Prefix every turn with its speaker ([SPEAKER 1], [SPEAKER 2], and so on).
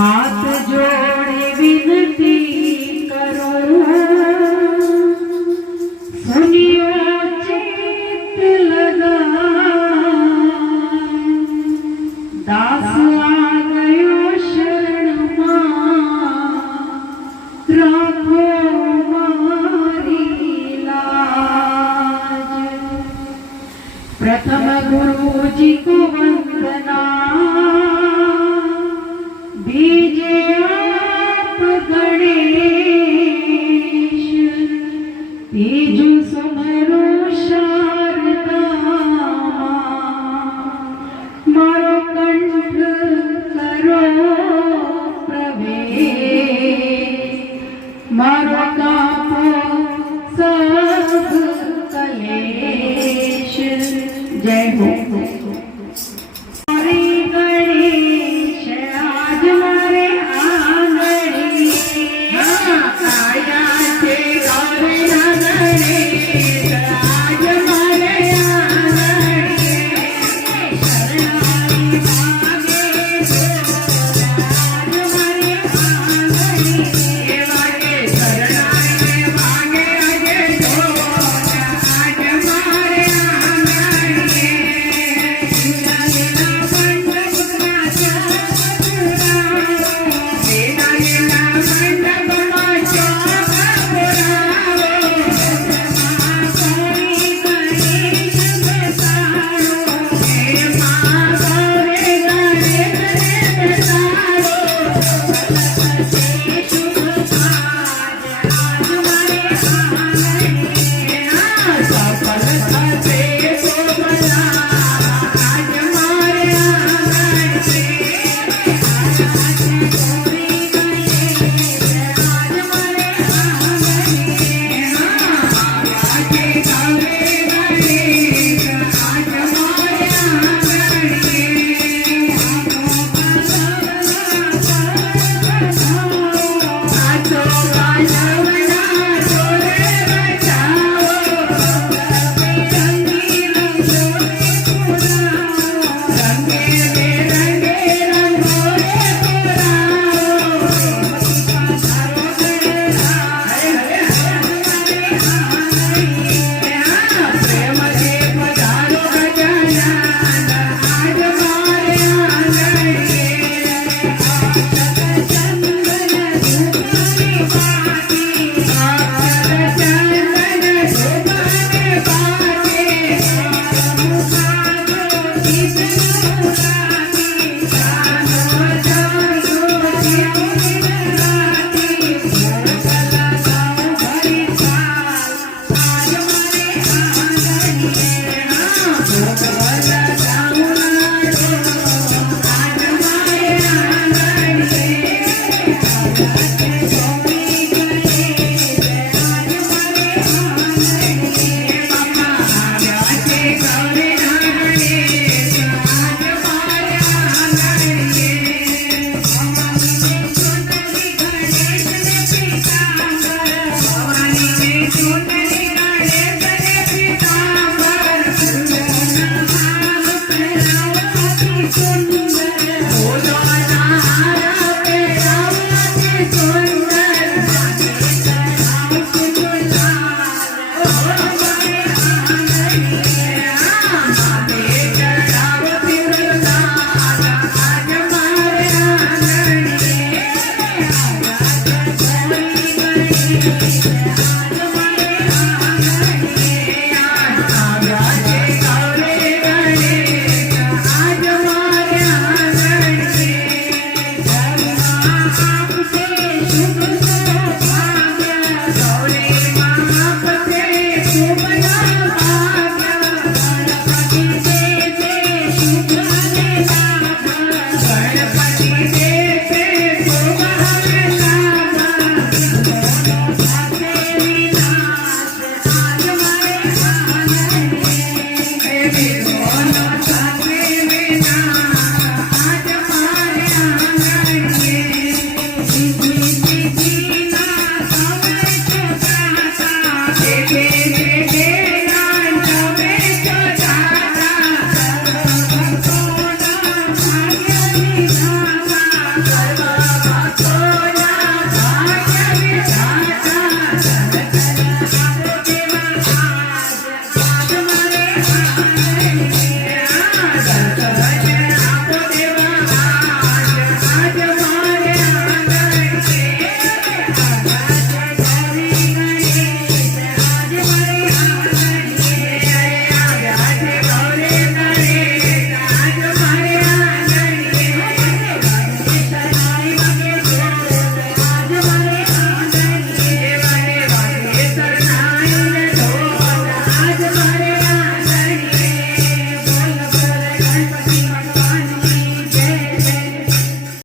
[SPEAKER 1] हाथ जोड़े विनती करो सुनियो चित लगा। दास आ गयो शरण राखो प्रथम गुरु जी को